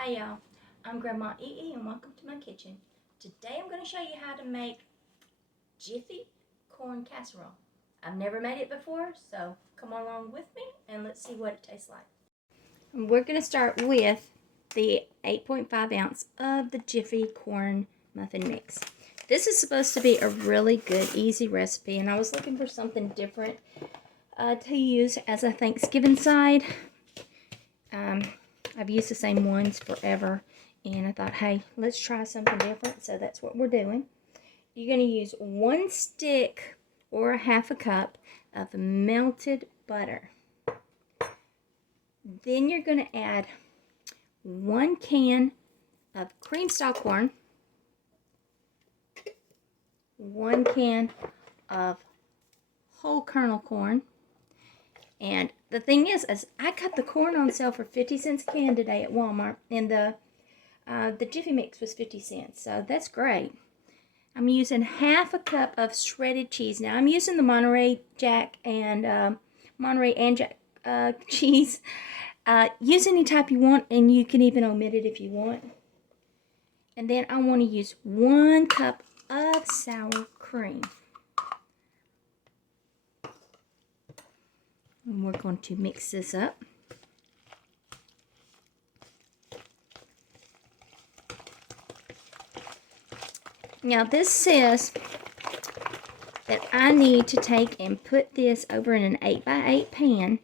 Hi y'all, I'm Grandma EE and welcome to my kitchen. Today I'm going to show you how to make Jiffy corn casserole. I've never made it before, so come along with me and let's see what it tastes like. We're going to start with the 8.5 ounce of the Jiffy corn muffin mix. This is supposed to be a really good, easy recipe, and I was looking for something different to use as a Thanksgiving side. I've used the same ones forever, and I thought, hey, let's try something different, so that's what we're doing. You're going to use 1 stick or a half a cup of melted butter. Then you're going to add 1 can of cream style corn, 1 can of whole kernel corn, and the thing is I got the corn on sale for 50 cents a can today at Walmart, and the Jiffy mix was 50 cents, so that's great. I'm using half a cup of shredded cheese. Now I'm using the Monterey Jack and cheese. Use any type you want, and you can even omit it if you want. And then I want to use 1 cup of sour cream. And we're going to mix this up. Now this says that I need to take and put this over in an 8x8 pan,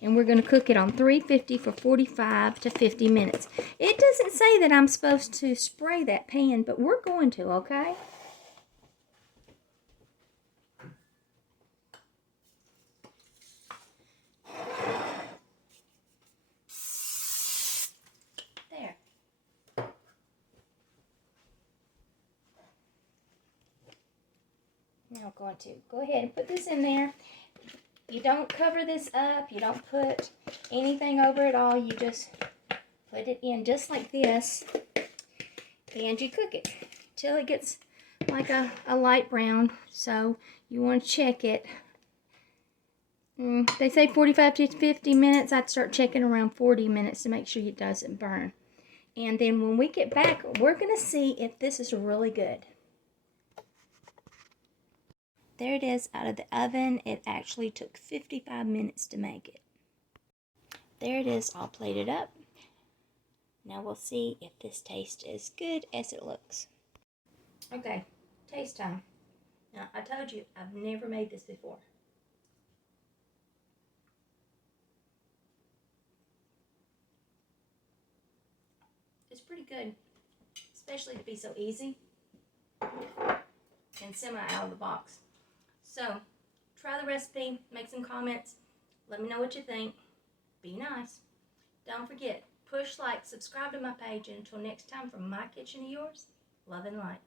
and we're going to cook it on 350 for 45 to 50 minutes. It doesn't say that I'm supposed to spray that pan, but we're going to, okay? There. Now I'm going to go ahead and put this in there. You don't cover this up. You don't put anything over it all. You just put it in just like this, and you cook it till it gets like a light brown. So you want to check it. They say 45 to 50 minutes. I'd start checking around 40 minutes to make sure it doesn't burn. And then when we get back, we're going to see if this is really good. There it is out of the oven. It actually took 55 minutes to make it. There it is all plated up. Now we'll see if this tastes as good as it looks. Okay, taste time. Now I told you I've never made this before. It's pretty good, especially to be so easy and semi out of the box. So, try the recipe, make some comments, let me know what you think. Be nice. Don't forget, push like, subscribe to my page, and until next time, from my kitchen to yours, love and light.